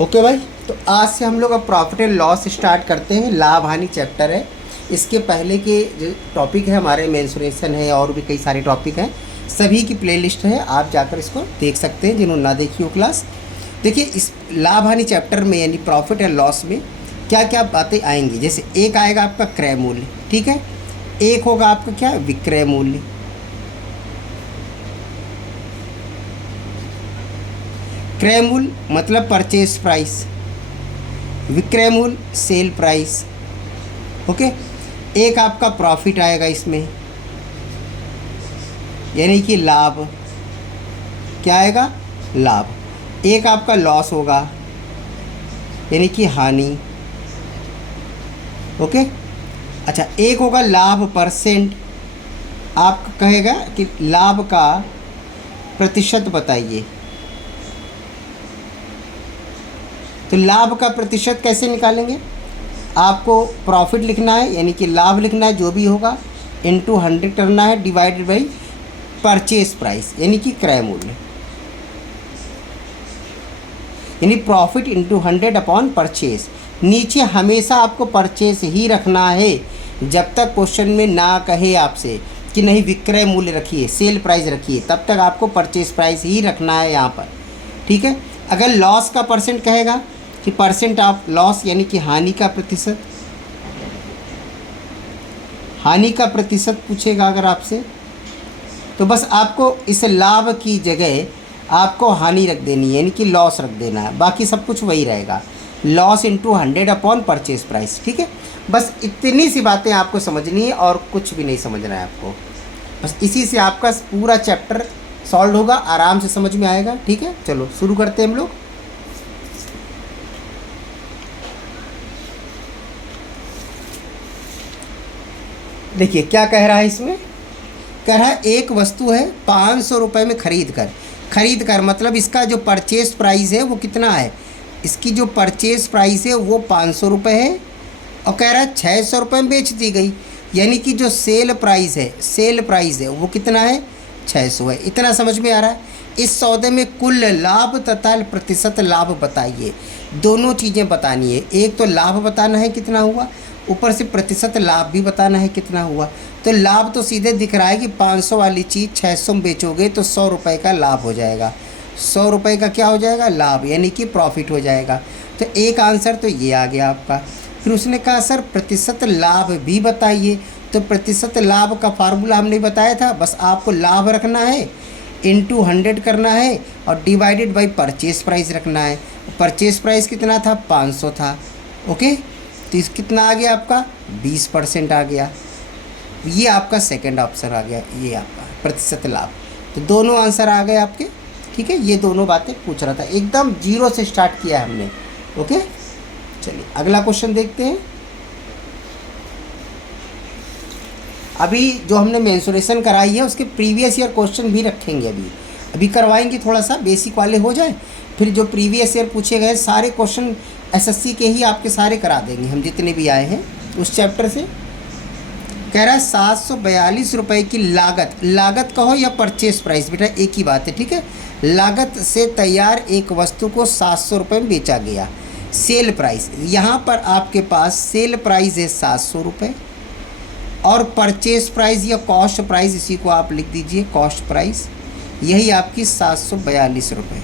Okay भाई, तो आज से हम लोग अब प्रॉफिट एंड लॉस स्टार्ट करते हैं। लाभ हानि चैप्टर है। इसके पहले के जो टॉपिक है हमारे मेंसुरेशन है और भी कई सारे टॉपिक हैं, सभी की प्लेलिस्ट है, आप जाकर इसको देख सकते हैं जिन्होंने ना देखी हो क्लास। देखिए, इस लाभ हानि चैप्टर में यानी प्रॉफिट एंड लॉस में क्या क्या बातें आएंगी। जैसे एक आएगा आपका क्रय मूल्य, ठीक है। एक होगा आपका क्या, विक्रय मूल्य। क्रय मूल्य मतलब परचेज प्राइस, विक्रय मूल्य सेल प्राइस। ओके, एक आपका प्रॉफिट आएगा इसमें, यानी कि लाभ। क्या आएगा, लाभ। एक आपका लॉस होगा, यानी कि हानि। ओके, अच्छा, एक होगा लाभ परसेंट। आप कहेगा कि लाभ का प्रतिशत बताइए, तो लाभ का प्रतिशत कैसे निकालेंगे। आपको प्रॉफिट लिखना है, यानी कि लाभ लिखना है जो भी होगा, इनटू 100 करना है, डिवाइडेड बाई परचेज प्राइस यानी कि क्रय मूल्य, यानी प्रॉफिट इनटू 100 अपॉन परचेज। नीचे हमेशा आपको परचेज ही रखना है, जब तक क्वेश्चन में ना कहे आपसे कि नहीं विक्रय मूल्य रखिए, सेल प्राइस रखिए, तब तक आपको परचेज प्राइस ही रखना है यहाँ पर, ठीक है। अगर लॉस का परसेंट कहेगा कि परसेंट ऑफ लॉस यानी कि हानि का प्रतिशत, हानि का प्रतिशत पूछेगा अगर आपसे, तो बस आपको इस लाभ की जगह आपको हानि रख देनी है, यानी कि लॉस रख देना है, बाकी सब कुछ वही रहेगा, loss into 100 upon purchase price, ठीक है। बस इतनी सी बातें आपको समझनी है और कुछ भी नहीं समझना है आपको। बस इसी से आपका पूरा चैप्टर सॉल्व होगा, आराम से समझ में आएगा, ठीक है। चलो शुरू करते हैं हम लोग। देखिए क्या कह रहा है इसमें, कह रहा है एक वस्तु है 500 रुपये में खरीद कर मतलब इसका जो परचेज प्राइस है वो कितना है, इसकी जो परचेज प्राइस है वो 500 रुपये है, और कह रहा है 600 रुपये में बेच दी गई, यानी कि जो सेल प्राइस है वो कितना है, 600 है। इतना समझ में आ रहा है। इस सौदे में कुल लाभ तथा प्रतिशत लाभ बताइए। दोनों चीज़ें बतानी है, एक तो लाभ बताना है कितना हुआ, ऊपर से प्रतिशत लाभ भी बताना है कितना हुआ। तो लाभ तो सीधे दिख रहा है कि 500 वाली चीज़ 600 में बेचोगे तो 100 रुपये का लाभ हो जाएगा, 100 रुपये का क्या हो जाएगा, लाभ, यानी कि प्रॉफिट हो जाएगा। तो एक आंसर तो ये आ गया आपका। फिर उसने कहा सर प्रतिशत लाभ भी बताइए, तो प्रतिशत लाभ का फार्मूला हमने बताया था, बस आपको लाभ रखना है, इनटू 100 करना है और डिवाइडेड बाई परचेज प्राइस रखना है। परचेज प्राइस कितना था, 500 था। ओके, तो इस कितना आ गया आपका, 20% आ गया। ये आपका सेकंड ऑप्शन आ गया, ये आपका प्रतिशत लाभ। तो दोनों आंसर आ गए आपके, ठीक है। ये दोनों बातें पूछ रहा था, एकदम जीरो से स्टार्ट किया हमने। ओके, चलिए अगला क्वेश्चन देखते हैं। अभी जो हमने मेंसुरेशन कराई है उसके प्रीवियस ईयर क्वेश्चन भी रखेंगे, अभी करवाएंगे, थोड़ा सा बेसिक वाले हो जाए, फिर जो प्रीवियस ईयर पूछे गए सारे क्वेश्चन एसएससी के ही आपके सारे करा देंगे हम, जितने भी आए हैं उस चैप्टर से। कह रहा है 742 रुपये की लागत कहो या परचेज प्राइस, बेटा एक ही बात है, ठीक है। लागत से तैयार एक वस्तु को 700 रुपये में बेचा गया। सेल प्राइस, यहाँ पर आपके पास सेल प्राइस है 700 रुपये, और परचेज प्राइस या कॉस्ट प्राइस, इसी को आप लिख दीजिए कॉस्ट प्राइस, यही आपकी 742 रुपये,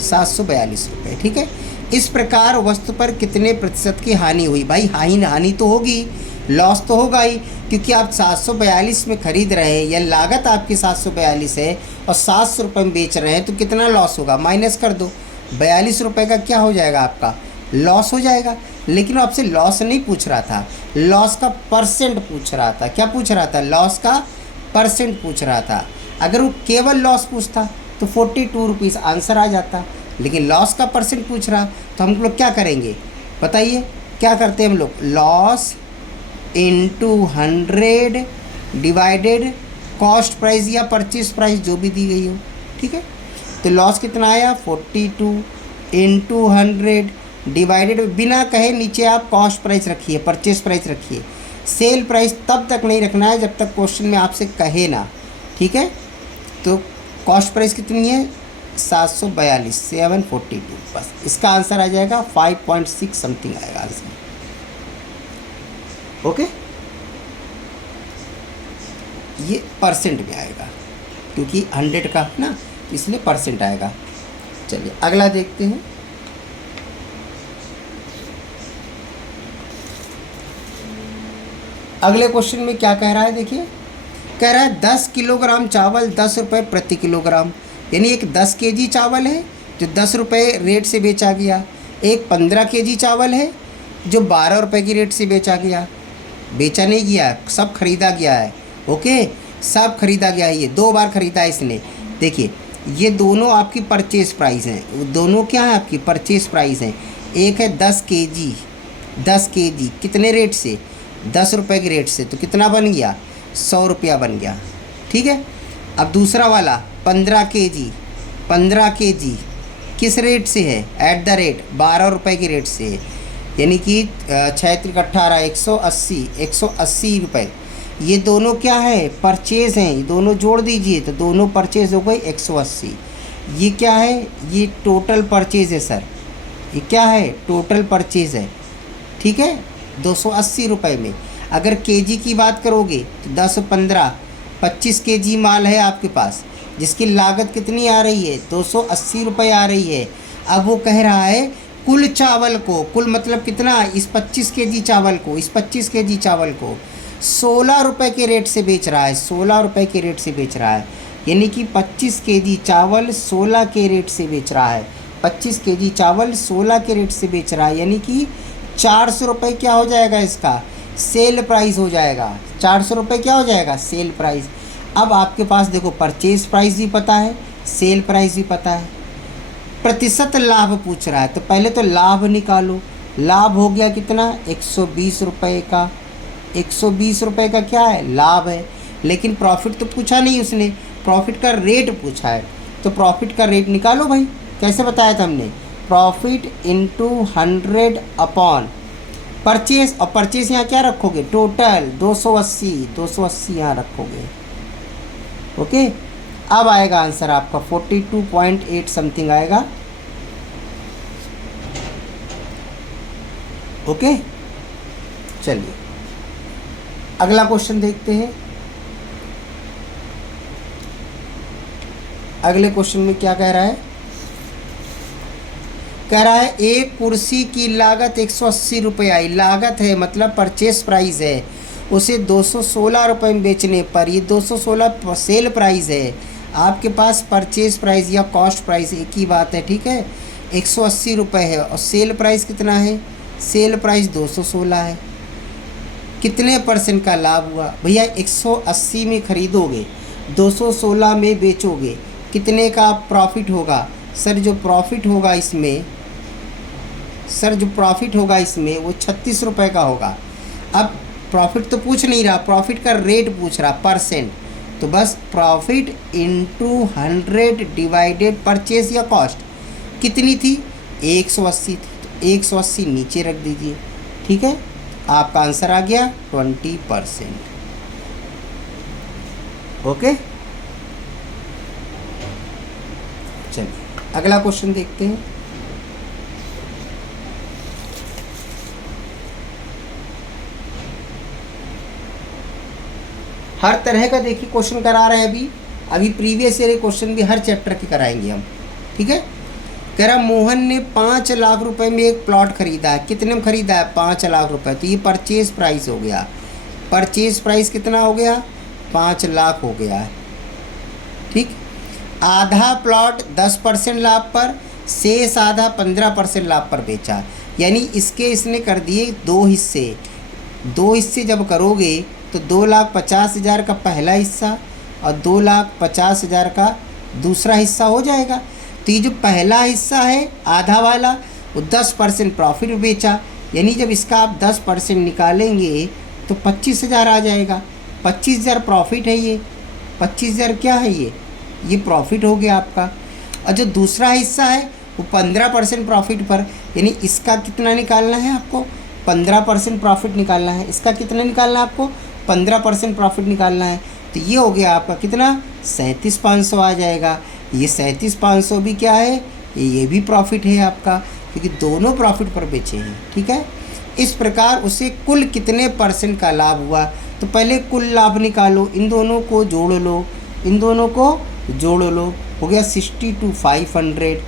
742 रुपये, ठीक है। इस प्रकार वस्तु पर कितने प्रतिशत की हानि हुई, भाई हानि तो होगी, लॉस तो होगा ही, क्योंकि आप 742 में ख़रीद रहे हैं या लागत आपकी 742 है और 700 रुपये में बेच रहे हैं, तो कितना लॉस होगा, माइनस कर दो, 42 रुपये का क्या हो जाएगा आपका, लॉस हो जाएगा। लेकिन वो आपसे लॉस नहीं पूछ रहा था, लॉस का परसेंट पूछ रहा था। क्या पूछ रहा था, लॉस का परसेंट पूछ रहा था। अगर वो केवल लॉस पूछता तो 42 रुपीज़ आंसर आ जाता, लेकिन लॉस का परसेंट पूछ रहा, तो हम लोग क्या करेंगे बताइए, क्या करते हैं हम लोग, loss into 100 divided cost price या परचेज प्राइस जो भी दी गई हो, ठीक है। तो लॉस कितना आया, 42 इंटू 100 डिवाइडेड, बिना कहे नीचे आप कॉस्ट प्राइस रखिए, परचेज प्राइस रखिए। सेल प्राइस तब तक नहीं रखना है जब तक क्वेश्चन में आपसे कहे ना, ठीक है। तो कॉस्ट प्राइस कितनी है, 742 742, बस इसका आंसर आ जाएगा 5.6 समथिंग आएगा आंसर। ओके, ये परसेंट में आएगा क्योंकि 100 का ना, तो इसलिए परसेंट आएगा। चलिए अगला देखते हैं। अगले क्वेश्चन में क्या कह रहा है, देखिए कह रहा है 10 किलोग्राम चावल 10 रुपये प्रति किलोग्राम, यानी एक 10 केजी चावल है जो 10 रुपये रेट से बेचा गया, एक 15 केजी चावल है जो 12 रुपये की रेट से बेचा गया, बेचा नहीं गया, सब खरीदा गया है। ओके, सब खरीदा गया है, ये 2 बार खरीदा है इसने। देखिए ये दोनों आपकी परचेज प्राइस हैं, दोनों क्या है आपकी परचेज प्राइस हैं। एक है 10 केजी, 10 केजी कितने रेट से, 10 रुपये के रेट से, तो कितना बन गया 100 रुपया बन गया। ठीक है, अब दूसरा वाला 15 केजी, 15 केजी किस रेट से है, एट द रेट 12 रुपये के रेट से है, यानी कि 6 × 18 180, 180 रुपये। ये दोनों क्या है परचेज़ हैं, ये दोनों जोड़ दीजिए तो दोनों परचेज़ हो गई 180। ये क्या है, ये टोटल परचेज़ है सर, ये क्या है टोटल परचेज़ है। ठीक है, 280 रुपये में। अगर केजी की बात करोगे तो 10 15 25 केजी माल है आपके पास, जिसकी लागत कितनी आ रही है 280 रुपये आ रही है। अब वो कह रहा है कुल चावल को, कुल मतलब कितना, इस 25 केजी चावल को, इस 25 केजी चावल को 16 रुपये के रेट से बेच रहा है, 16 रुपये के रेट से बेच रहा है, यानी कि 25 केजी चावल 16 के रेट से बेच रहा है, 25 केजी चावल 16 के रेट से बेच रहा है, यानी कि 400 रुपये क्या हो जाएगा इसका सेल प्राइस हो जाएगा, 400 रुपये क्या हो जाएगा सेल प्राइस। अब आपके पास देखो परचेज प्राइस भी पता है, सेल प्राइस भी पता है, प्रतिशत लाभ पूछ रहा है, तो पहले तो लाभ निकालो। लाभ हो गया कितना 120 रुपये का, 120 रुपये का क्या है लाभ है, लेकिन प्रॉफिट तो पूछा नहीं उसने, प्रॉफिट का रेट पूछा है, तो प्रॉफिट का रेट निकालो भाई। कैसे बताया था हमने, प्रॉफिट इंटू 100 अपॉन परचेज, और परचेज यहाँ क्या रखोगे टोटल 280, 280 यहाँ रखोगे। ओके, अब आएगा आंसर आपका 42.8 समथिंग आएगा। ओके, चलिए अगला क्वेश्चन देखते हैं। अगले क्वेश्चन में क्या कह रहा है, कह रहा है एक कुर्सी की लागत 180 रुपये आई, लागत है मतलब परचेस प्राइस है, उसे 216 रुपये में बेचने पर, ये 216 सेल प्राइस है, आपके पास परचेज प्राइस या कॉस्ट प्राइस एक ही बात है। ठीक है, 180 रुपये है और सेल प्राइस कितना है, सेल प्राइस 216 है, कितने % का लाभ हुआ भैया, 180 में ख़रीदोगे 216 में बेचोगे, कितने का प्रॉफिट होगा सर, जो प्रॉफिट होगा इसमें, सर जो प्रॉफिट होगा इसमें वो 36 रुपये का होगा। अब प्रॉफिट तो पूछ नहीं रहा, प्रॉफिट का रेट पूछ रहा परसेंट, तो बस प्रॉफिट इंटू 100 डिवाइडेड परचेज या कॉस्ट कितनी थी 180 थी, तो 180 नीचे रख दीजिए। ठीक है, आपका आंसर आ गया 20%। ओके, चलिए अगला क्वेश्चन देखते हैं। हर तरह का देखिए क्वेश्चन करा रहे हैं अभी प्रीवियस ईयर क्वेश्चन भी हर चैप्टर के कराएंगे हम। ठीक है, कह रहा मोहन ने 5 लाख रुपए में एक प्लॉट खरीदा है, कितने में खरीदा है 5 लाख रुपए, तो ये परचेज प्राइस हो गया, परचेज प्राइस कितना हो गया 5 लाख हो गया है। ठीक, आधा प्लॉट 10% लाभ पर, शेष आधा 15% लाभ पर बेचा, यानी इसके इसने कर दिए 2 हिस्से, 2 हिस्से जब करोगे तो 2,50,000 का पहला हिस्सा और 2,50,000 का दूसरा हिस्सा हो जाएगा। तो ये जो पहला हिस्सा है आधा वाला वो 10% प्रॉफिट बेचा, यानी जब इसका आप 10% निकालेंगे तो 25,000 आ जाएगा, 25,000 प्रॉफिट है ये, 25,000 क्या है ये प्रॉफिट हो गया आपका। और जो दूसरा हिस्सा है वो 15% प्रॉफिट पर, यानी इसका कितना निकालना है आपको 15% प्रॉफिट निकालना है, इसका कितना निकालना है आपको 15% प्रॉफिट निकालना है। तो ये हो गया आपका कितना 37,500 आ जाएगा। ये 37,500 भी क्या है, ये भी प्रॉफिट है आपका, क्योंकि दोनों प्रॉफिट पर बेचे हैं। ठीक है, इस प्रकार उसे कुल कितने परसेंट का लाभ हुआ, तो पहले कुल लाभ निकालो, इन दोनों को जोड़ लो, इन दोनों को जोड़ लो, हो गया 62,500।